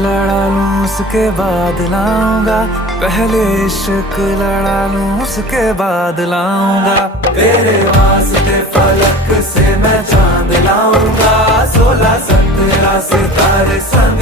लड़ा लूं उसके बाद लाऊंगा, पहले इश्क लड़ा लूं उसके बाद लाऊंगा। तेरे वास्ते फलक से मैं चांद लाऊंगा, 16 17 सितारे संग